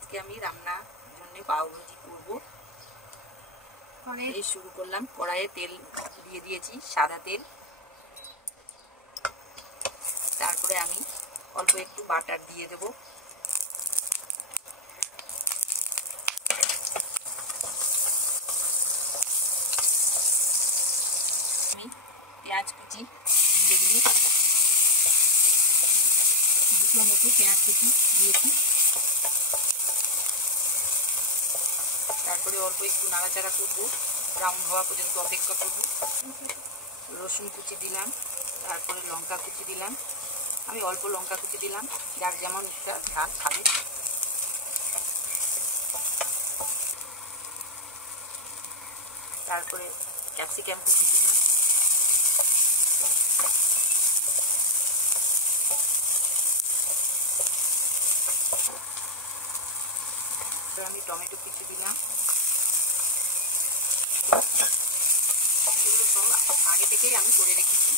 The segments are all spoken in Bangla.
আজকে আমি রান্নার জন্য পাও ভাজি করব। এই শুরু করলাম, কড়াইয়ে তেল দিয়ে দিয়েছি, সাদা তেল। তারপরে আমি অল্প একটু বাটার দিয়ে দেব। আমি পেঁয়াজ কুচি দিয়ে দিই, দুটো মতো পেঁয়াজ কুচি দিয়েছি। তারপরে অল্প একটু নাড়াচাড়া করবো, ব্রাউন হওয়া পর্যন্ত অপেক্ষা করব। রসুন কুচি দিলাম, তারপরে লঙ্কা কুচি দিলাম। আমি অল্প লঙ্কা কুচি দিলাম, যার যেমন একটা ঝাল খাবে। তারপরে ক্যাপসিকাম কুচি দিলাম। আমি টমেটো কুচি দিলাম। এগুলো সব আগে থেকেই আমি করে রেখেছি।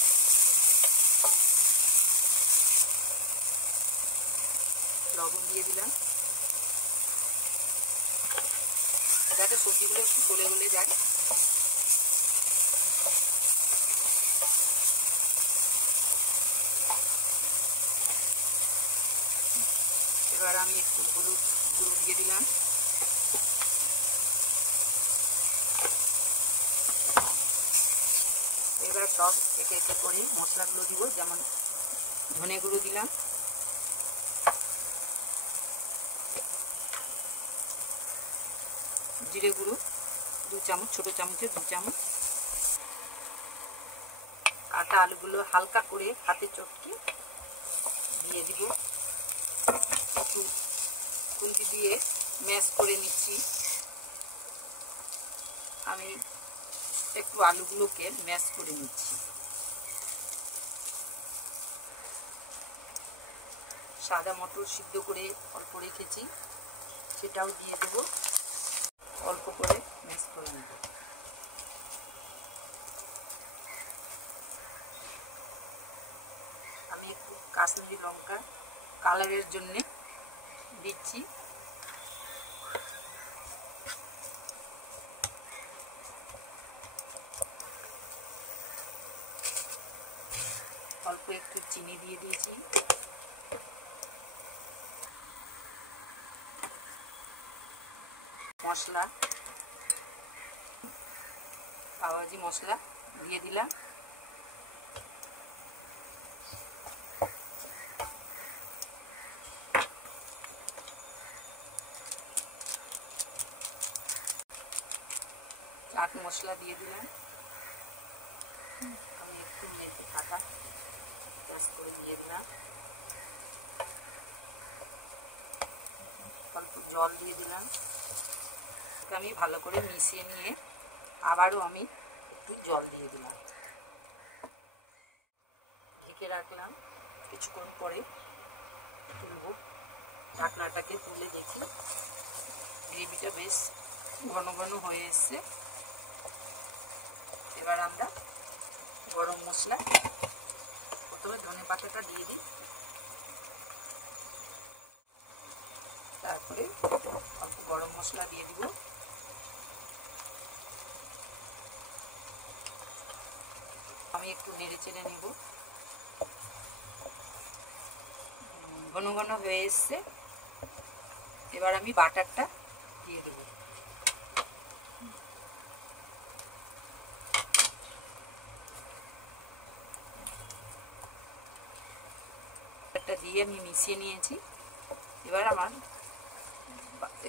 লবণ দিয়ে দিলাম, যাতে সবজিগুলো একটু গলে গলে যায়। এবার আমি একটু হলুদ গুঁড়ো দিয়ে দিলাম। এবার সব একে একে করে মশলাগুলো দিব, যেমন ধনে গুঁড়ো দিলাম, জিরে গুঁড়ো 2 চামচ, ছোট চামচে 2 চামচ। কাটা আলুগুলো হালকা করে হাতে চটকে দিয়ে দিব। একটু খুন্তি দিয়ে ম্যাশ করে নিচ্ছি। আমি একটু আলুগুলোকে ম্যাশ করে নিচ্ছি। সাদা মটর সিদ্ধ করে অল্প রেখেছি, সেটাও দিয়ে দেব। অল্প করে ম্যাশ করে নেব। আমি একটু কাশ্মীরি লঙ্কা কালারের জন্য দিচ্ছি। অল্প একটু চিনি দিয়ে দিয়েছি। মশলা, পাও ভাজি মশলা দিয়ে দিলাম। চাট মশলা দিয়ে দিলাম। আমি একটু মেথি কাটা পেস্ট করে দিয়ে দিলাম। অল্প জল দিয়ে দিলাম। আমি ভালো করে মিশিয়ে নিয়ে আবারও আমি একটু জল দিয়ে দিলাম। ঢেকে রাখলাম, কিছুক্ষণ পরে তুলব। ঢাকনাটাকে তুলে দেখি, গ্রেভিটা বেশ ঘন ঘন হয়ে এসছে। এবার আমরা গরম মশলা, প্রথমে ধনে পাতাটা দিয়ে দিই, তারপরে অল্প গরম মশলা দিয়ে দিব। আমি একটু নেড়ে চেড়ে নেব। ঘন ঘন হয়ে এসছে। এবার আমি বাটারটা দিয়ে দেব। বাটারটা দিয়ে আমি মিশিয়ে নিয়েছি। এবার আমার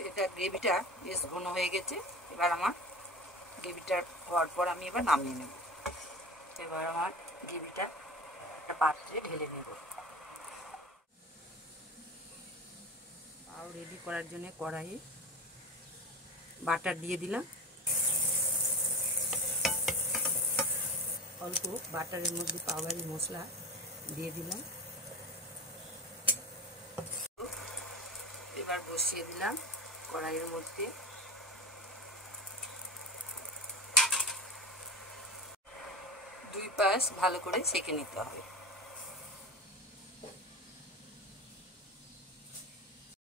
এটা গ্রেভিটা বেশ ঘন হয়ে গেছে। এবার আমার গ্রেভিটা হওয়ার পর আমি এবার নামিয়ে নেব। এবার আমার গ্রেভিটা একটা পাত্রে ঢেলে নেব। পাও রেডি করার জন্য কড়াইয়ে বাটার দিয়ে দিলাম। অল্প বাটারের মধ্যে পাও ভাজি মশলা দিয়ে দিলাম। এবার বসিয়ে দিলাম কড়াইয়ের মধ্যে। দুই পাশ ভালো করে সেঁকে নিতে হবে।